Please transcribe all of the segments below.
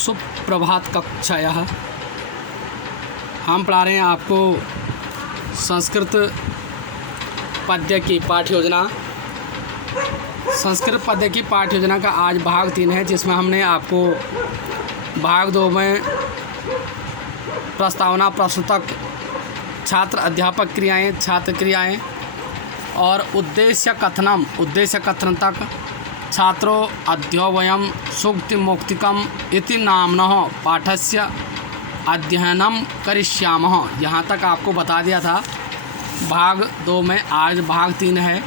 सुप्रभात कक्षायाः। हम पढ़ा रहे हैं आपको संस्कृत पद्य की पाठ्य योजना। संस्कृत पद्य की पाठ्य योजना का आज भाग 3 है, जिसमें हमने आपको भाग 2 में प्रस्तावना, प्रस्तुतक, छात्र अध्यापक क्रियाएं, छात्र क्रियाएं और उद्देश्य कथन तक छात्रो अध्यवयम सूक्ति मौक्तिकम इति नाम्नः पाठस्य अध्ययनम करिष्यामः, यहाँ तक आपको बता दिया था भाग 2 में। आज भाग 3 है।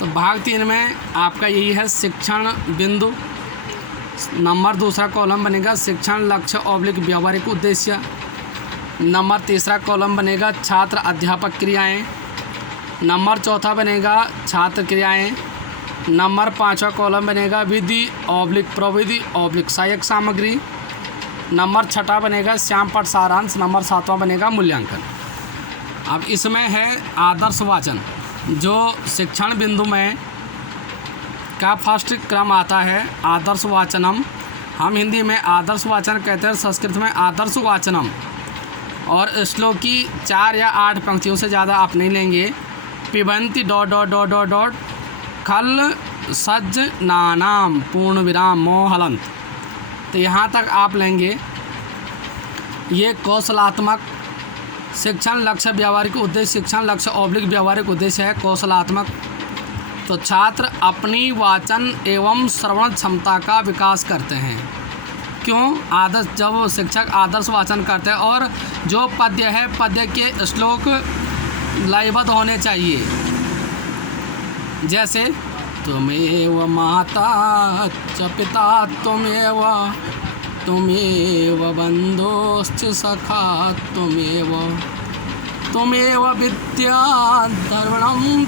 तो भाग 3 में आपका यही है शिक्षण बिंदु। नंबर दूसरा कॉलम बनेगा शिक्षण लक्ष्य ऑब्लिक व्यावहारिक उद्देश्य। नंबर तीसरा कॉलम बनेगा छात्र अध्यापक क्रियाएं। नंबर चौथा बनेगा छात्र क्रियाएं। नंबर 5वां कॉलम बनेगा विधि ऑब्लिक प्रविधि ऑब्लिक सहायक सामग्री। नंबर 6वां बनेगा श्यामपट सारांश। नंबर 7वां बनेगा मूल्यांकन। अब इसमें है आदर्श वाचन। जो शिक्षण बिंदु में का फर्स्ट क्रम आता है आदर्श वाचनम, हम हिंदी में आदर्श वाचन कहते हैं, संस्कृत में आदर्श वाचनम। और श्लोक की 4 या 8 पंक्तियों से ज़्यादा आप नहीं लेंगे। पिबंती ... खल सज्ज नानाम पूर्ण विराम मोहलंत। तो यहाँ तक आप लेंगे। ये कौशलात्मक शिक्षण लक्ष्य व्यावहारिक उद्देश्य, शिक्षण लक्ष्य ऑब्लिक व्यावहारिक उद्देश्य है कौशलात्मक। तो छात्र अपनी वाचन एवं श्रवण क्षमता का विकास करते हैं। क्यों? आदर्श, जब शिक्षक आदर्श वाचन करते हैं और जो पद्य है, पद्य के श्लोक लयबद्ध होने चाहिए। जैसे त्वमेव माता च पिता त्वमेव बन्धुश्च सखा त्वमेव विद्या द्रविणं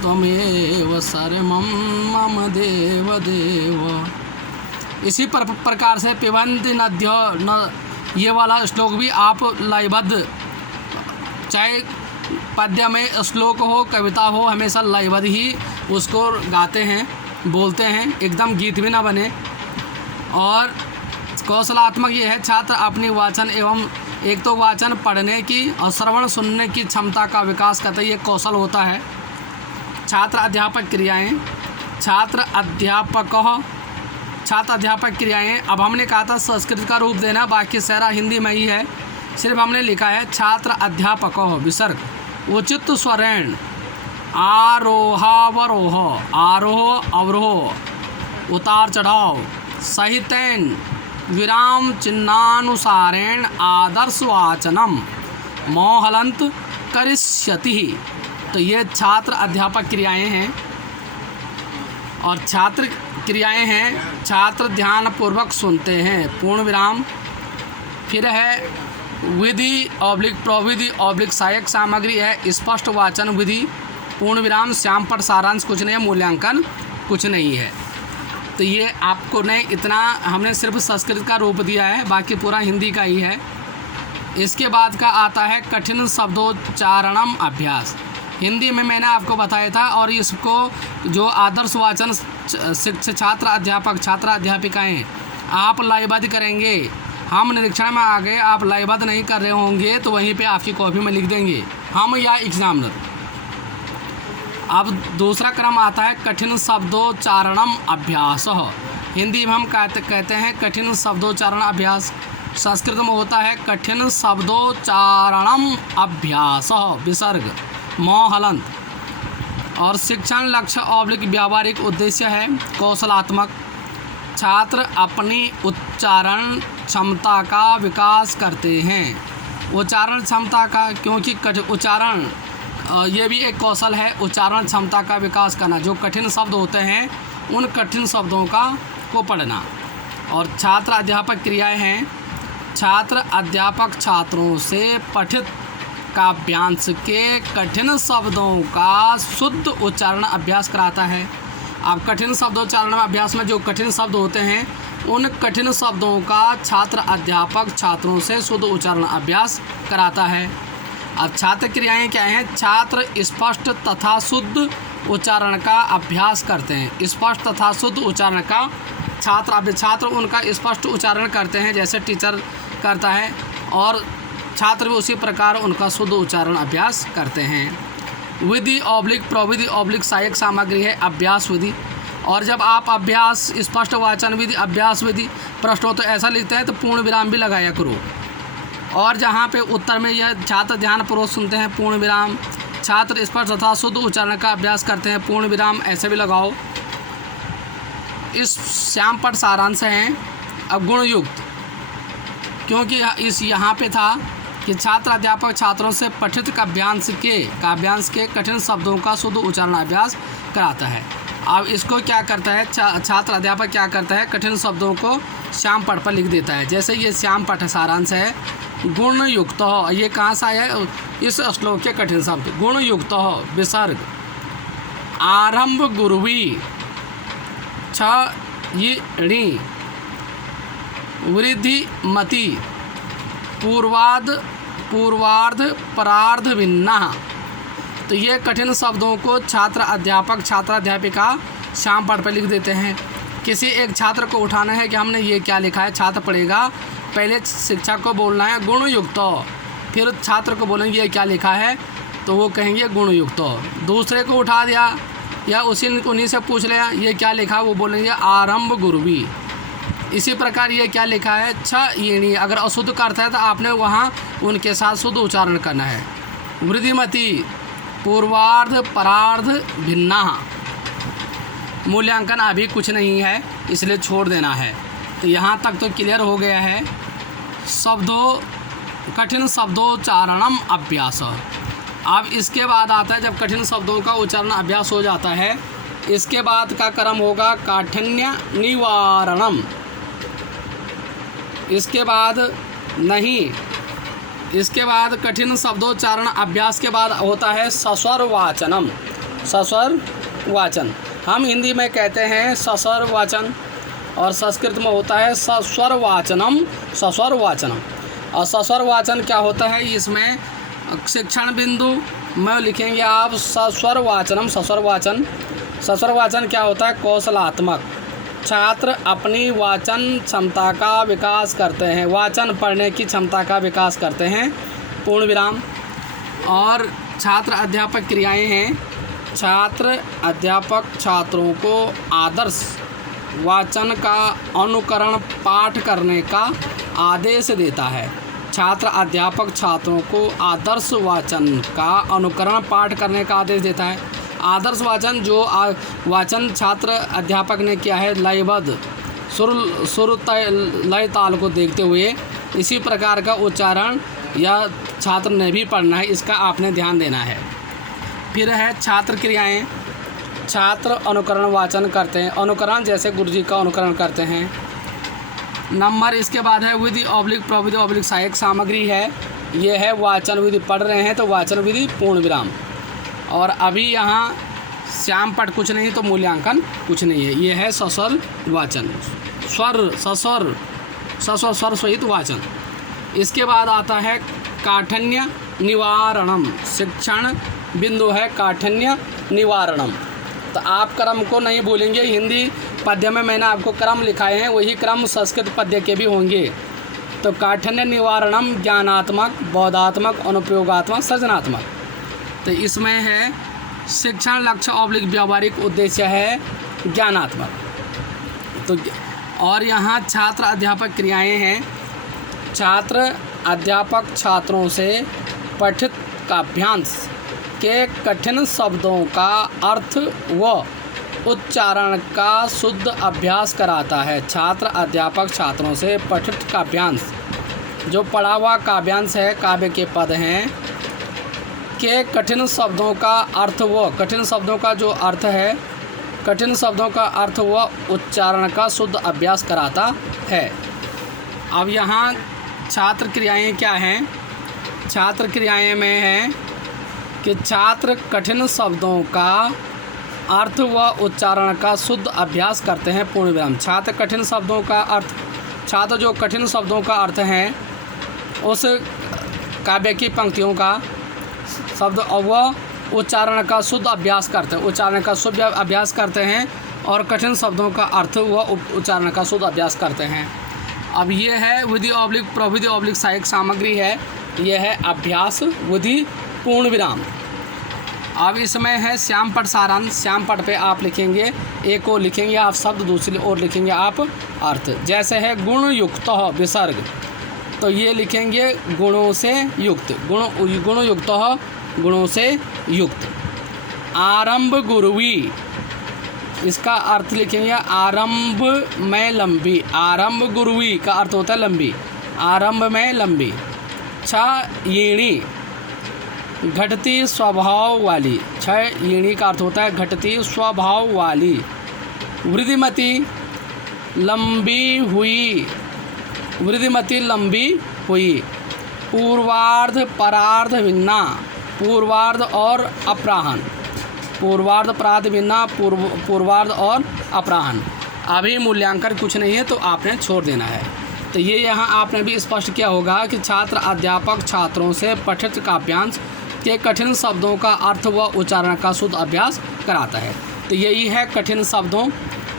त्वमेव सर्वं मम देव। इसी प्रकार से पिबन्ति नद्यो न, ये वाला श्लोक भी आप लयबद्ध, चाहे पद्य में श्लोक हो, कविता हो, हमेशा लयबद्ध ही उसको गाते हैं, बोलते हैं, एकदम गीत भी ना बने। और कौशलात्मक ये है छात्र अपनी वाचन एवं एक तो वाचन पढ़ने की और श्रवण सुनने की क्षमता का विकास करते हैं, ये कौशल होता है। छात्र अध्यापक क्रियाएं, छात्र अध्यापक क्रियाएं। अब हमने कहा था संस्कृत का रूप देना, बाकी सारा हिंदी में ही है। सिर्फ हमने लिखा है छात्र अध्यापक विसर्ग उचित स्वरेण आरोहावरोह, आरोह अवरोह, उतार चढ़ाव सहितेन विराम चिन्हानुसारेण आदर्श वाचनम मोहलंत करिष्यति। तो ये छात्र अध्यापक क्रियाएं हैं। और छात्र क्रियाएं हैं छात्र ध्यानपूर्वक सुनते हैं, पूर्ण विराम। फिर है विधि ऑब्लिक प्रविधि ऑब्लिक सहायक सामग्री है स्पष्ट वाचन विधि, पूर्ण विराम, श्यामपट सारांश कुछ नहीं है, मूल्यांकन कुछ नहीं है। तो ये आपको नहीं, इतना हमने सिर्फ संस्कृत का रूप दिया है, बाकी पूरा हिंदी का ही है। इसके बाद का आता है कठिन शब्दोच्चारणम अभ्यास। हिंदी में मैंने आपको बताया था। और इसको जो आदर्श वाचन शिक्षक छात्र अध्यापिकाएँ आप लयबद्ध करेंगे। हम निरीक्षण में आ गए, आप लयबद्ध नहीं कर रहे होंगे तो वहीं पे आपकी कॉपी में लिख देंगे हम या एग्जामिनर। अब दूसरा क्रम आता है कठिन शब्दोच्चारणम अभ्यास। हिंदी में हम कहते हैं कठिन शब्दोच्चारण अभ्यास। संस्कृत में होता है कठिन शब्दोच्चारणम अभ्यास विसर्ग मोहलंत। और शिक्षण लक्ष्य ऑब्लिक व्यावहारिक उद्देश्य है कौशलात्मक। छात्र अपनी उच्चारण क्षमता का विकास करते हैं। उच्चारण क्षमता का, क्योंकि उच्चारण ये भी एक कौशल है, उच्चारण क्षमता का विकास करना। जो कठिन शब्द होते हैं उन कठिन शब्दों को पढ़ना। और छात्र अध्यापक क्रियाएं हैं छात्र अध्यापक छात्रों से पठित काव्यांश के कठिन शब्दों का शुद्ध उच्चारण अभ्यास कराता है। अब कठिन शब्दोच्चारण अभ्यास में जो कठिन शब्द होते हैं उन कठिन शब्दों का छात्र अध्यापक छात्रों से शुद्ध उच्चारण अभ्यास कराता है। अब छात्र क्रियाएं क्या हैं? छात्र स्पष्ट तथा शुद्ध उच्चारण का अभ्यास करते हैं। स्पष्ट तथा शुद्ध उच्चारण का छात्र उनका स्पष्ट उच्चारण करते हैं जैसे टीचर करता है, और छात्र भी उसी प्रकार उनका शुद्ध उच्चारण अभ्यास करते हैं। विधि ऑब्लिक प्रविधि ऑब्लिक सहायक सामग्री है अभ्यास विधि। और जब आप अभ्यास स्पष्ट वाचन विधि अभ्यास विधि प्रश्न हो तो ऐसा लिखते हैं तो पूर्ण विराम भी लगाया करो। और जहाँ पे उत्तर में यह छात्र ध्यानपूर्वक सुनते हैं पूर्ण विराम, छात्र स्पष्ट तथा शुद्ध उच्चारण का अभ्यास करते हैं पूर्ण विराम, ऐसे भी लगाओ। इस श्याम पट सारांश हैं। अब गुणयुक्त, क्योंकि इस यहाँ पे था कि छात्र अध्यापक छात्रों से पठित काव्यांश के कठिन शब्दों का शुद्ध उच्चारण अभ्यास कराता है। अब इसको क्या करता है छात्र अध्यापक क्या करता है, कठिन शब्दों को श्याम पट पर लिख देता है। जैसे ये श्याम पट सारांश है। गुणयुक्त हो, ये कहाँ से आया है, इस श्लोक के कठिन शब्द। गुणयुक्त हो विसर्ग, आरंभ गुरुवी, छ ऋ, वृद्धि मति, पूर्वार्ध परार्ध भिन्ना। तो ये कठिन शब्दों को छात्र अध्यापक छात्राध्यापिका श्याम पट पर लिख देते हैं। किसी एक छात्र को उठाना है कि हमने ये क्या लिखा है, छात्र पढ़ेगा, पहले शिक्षक को बोलना है गुणयुक्त, फिर छात्र को बोलेंगे ये क्या लिखा है तो वो कहेंगे गुणयुक्त। दूसरे को उठा दिया या उन्हीं से पूछ लिया ये क्या लिखा, वो बोलेंगे आरंभ गुरुवी। इसी प्रकार ये क्या लिखा है, छ ईणी, अगर अशुद्ध का अर्थ है तो आपने वहाँ उनके साथ शुद्ध उच्चारण करना है। वृद्धिमती, पूर्वार्ध परार्ध भिन्ना। मूल्यांकन अभी कुछ नहीं है इसलिए छोड़ देना है। तो यहाँ तक तो क्लियर हो गया है। कठिन शब्दोच्चारणम अभ्यास। अब इसके बाद आता है जब कठिन शब्दों का उच्चारण अभ्यास हो जाता है, इसके बाद का क्रम होगा काठिन्य निवारणम। इसके बाद कठिन शब्दोच्चारण अभ्यास के बाद होता है सस्वर वाचनम। सस्वर वाचन हम हिंदी में कहते हैं सस्वर वाचन, और संस्कृत में होता है सस्वर वाचनम। सस्वर वाचनम और सस्वर वाचन क्या होता है, इसमें शिक्षण बिंदु में लिखेंगे आप सस्वर वाचनम। सस्वर वाचन क्या होता है, कौशलात्मक। छात्र अपनी वाचन क्षमता का विकास करते हैं, वाचन पढ़ने की क्षमता का विकास करते हैं, पूर्ण विराम। और छात्र अध्यापक क्रियाएं हैं। छात्र अध्यापक छात्रों को आदर्श वाचन का अनुकरण पाठ करने का आदेश देता है। छात्र अध्यापक छात्रों को आदर्श वाचन का अनुकरण पाठ करने का आदेश देता है। आदर्श वाचन जो वाचन छात्र अध्यापक ने किया है लयबद्ध सुर लय ताल को देखते हुए, इसी प्रकार का उच्चारण यह छात्र ने भी पढ़ना है, इसका आपने ध्यान देना है। फिर है छात्र क्रियाएं। छात्र अनुकरण वाचन करते हैं, अनुकरण जैसे गुरुजी का अनुकरण करते हैं। नंबर इसके बाद है विधि ऑब्लिक प्रविधि ऑब्लिक सहायक सामग्री है। ये है वाचन विधि, पढ़ रहे हैं तो वाचन विधि पूर्ण विराम। और अभी यहाँ श्याम पट कुछ नहीं तो मूल्यांकन कुछ नहीं है। ये है सस्वर वाचन, सस्वर स्वर सहित वाचन। इसके बाद आता है काठिन्य निवारणम। शिक्षण बिंदु है काठिन्य निवारणम। तो आप क्रम को नहीं भूलेंगे, हिंदी पद्य में मैंने आपको क्रम लिखाए हैं, वही क्रम संस्कृत पद्य के भी होंगे। तो काठिन्य निवारणम ज्ञानात्मक, बौद्धात्मक, अनुप्रयोगात्मक, सृजनात्मक। तो इसमें है शिक्षण लक्ष्य ऑब्लिक व्यावहारिक उद्देश्य है ज्ञानात्मक। तो और यहाँ छात्र अध्यापक क्रियाएं हैं। छात्र अध्यापक छात्रों से पठित काव्यांश के कठिन शब्दों का अर्थ व उच्चारण का शुद्ध अभ्यास कराता है। छात्र अध्यापक छात्रों से पठित काव्यांश, जो पढ़ा हुआ काव्यांश है, काव्य के पद हैं, के कठिन शब्दों का अर्थ व कठिन शब्दों का जो अर्थ है, कठिन शब्दों का अर्थ व उच्चारण का शुद्ध अभ्यास कराता है। अब यहाँ छात्र क्रियाएं क्या हैं? छात्र क्रियाएं में हैं कि छात्र कठिन शब्दों का अर्थ व उच्चारण का शुद्ध अभ्यास करते हैं, पूर्ण विराम। छात्र कठिन शब्दों का अर्थ, छात्र जो कठिन शब्दों का अर्थ हैं उस काव्य की पंक्तियों का शब्द व उच्चारण का शुद्ध अभ्यास करते हैं, उच्चारण का शुद्ध अभ्यास करते हैं और कठिन शब्दों का अर्थ व उच्चारण का शुद्ध अभ्यास करते हैं। अब ये है विधि ऑब्लिक प्रविधि ऑब्लिक सहायक सामग्री है, यह है अभ्यास विधि पूर्ण विराम। अब इसमें है श्याम पट सारांश। श्याम पट पे आप लिखेंगे, एक ओर लिखेंगे आप शब्द, दूसरी ओर लिखेंगे आप अर्थ। जैसे है गुण युक्त विसर्ग, तो ये लिखेंगे गुणों से युक्त, गुण युक्त गुणों से युक्त। आरंभ गुरुवी, इसका अर्थ लिखेंगे आरंभ में लंबी। आरंभ गुरुवी का अर्थ होता है लंबी, आरंभ में लंबी। क्षयिणी, घटती स्वभाव वाली। क्षयिणी का अर्थ होता है घटती स्वभाव वाली। वृद्धिमती, लंबी हुई। वृद्धिमती लंबी हुई। पूर्वार्ध परार्ध भिन्ना, पूर्वार्ध और अपराहन। पूर्वार्ध परार्ध भिन्ना, पूर्वार्ध और अपराहन। अभी मूल्यांकन कुछ नहीं है तो आपने छोड़ देना है। तो ये यहाँ आपने भी स्पष्ट किया होगा कि छात्र अध्यापक छात्रों से पठित काव्यांश के कठिन शब्दों का अर्थ व उच्चारण का शुद्ध अभ्यास कराता है। तो यही है कठिन शब्दों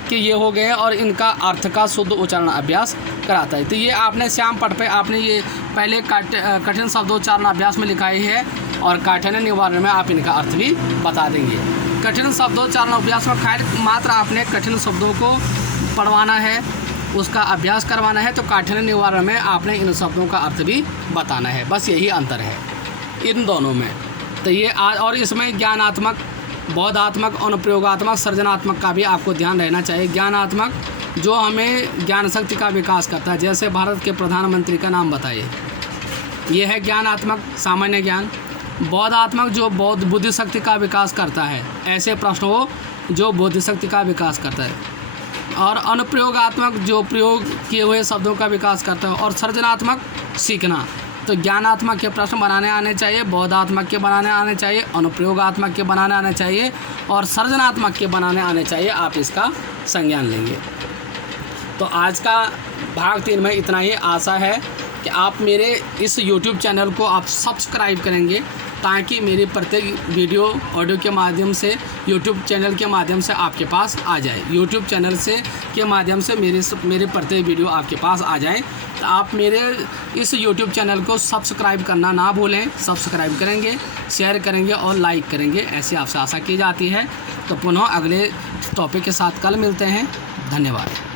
कि ये हो गए और इनका अर्थ का शुद्ध उच्चारण अभ्यास कराता है। तो ये आपने श्याम पट पे आपने ये पहले कठिन शब्दोच्चारण अभ्यास में लिखा ही है और काठिन्य निवारण में आप इनका अर्थ भी बता देंगे। कठिन शब्दोच्चारण अभ्यास में खैर मात्र आपने कठिन शब्दों को पढ़वाना है, उसका अभ्यास करवाना है, तो काठिन्य निवारण में आपने इन शब्दों का अर्थ भी बताना है। बस यही अंतर है इन दोनों में। तो ये और इसमें ज्ञानात्मक, बौद्धात्मक, अनुप्रयोगात्मक, सृजनात्मक का भी आपको ध्यान रहना चाहिए। ज्ञानात्मक जो हमें ज्ञान शक्ति का विकास करता है, जैसे भारत के प्रधानमंत्री का नाम बताइए, ये है ज्ञानात्मक सामान्य ज्ञान। बौद्धात्मक जो बौद्ध बुद्धि शक्ति का विकास करता है, ऐसे प्रश्न हो जो बुद्धि शक्ति का विकास करता है। और अनुप्रयोगात्मक जो प्रयोग किए हुए शब्दों का विकास करता है। और सृजनात्मक सीखना, तो ज्ञानात्मक के प्रश्न बनाने आने चाहिए, बौद्धात्मक के बनाने आने चाहिए, अनुप्रयोगात्मक के बनाने आने चाहिए और सृजनात्मक के बनाने आने चाहिए। आप इसका संज्ञान लेंगे। तो आज का भाग 3 में इतना ही। आशा है कि आप मेरे इस YouTube चैनल को आप सब्सक्राइब करेंगे ताकि मेरी प्रत्येक वीडियो ऑडियो के माध्यम से YouTube चैनल के माध्यम से आपके पास आ जाए। YouTube चैनल से के माध्यम से मेरे प्रत्येक वीडियो आपके पास आ जाए। तो आप मेरे इस YouTube चैनल को सब्सक्राइब करना ना भूलें। सब्सक्राइब करेंगे, शेयर करेंगे और लाइक करेंगे, ऐसी आपसे आशा की जाती है। तो पुनः अगले टॉपिक के साथ कल मिलते हैं। धन्यवाद।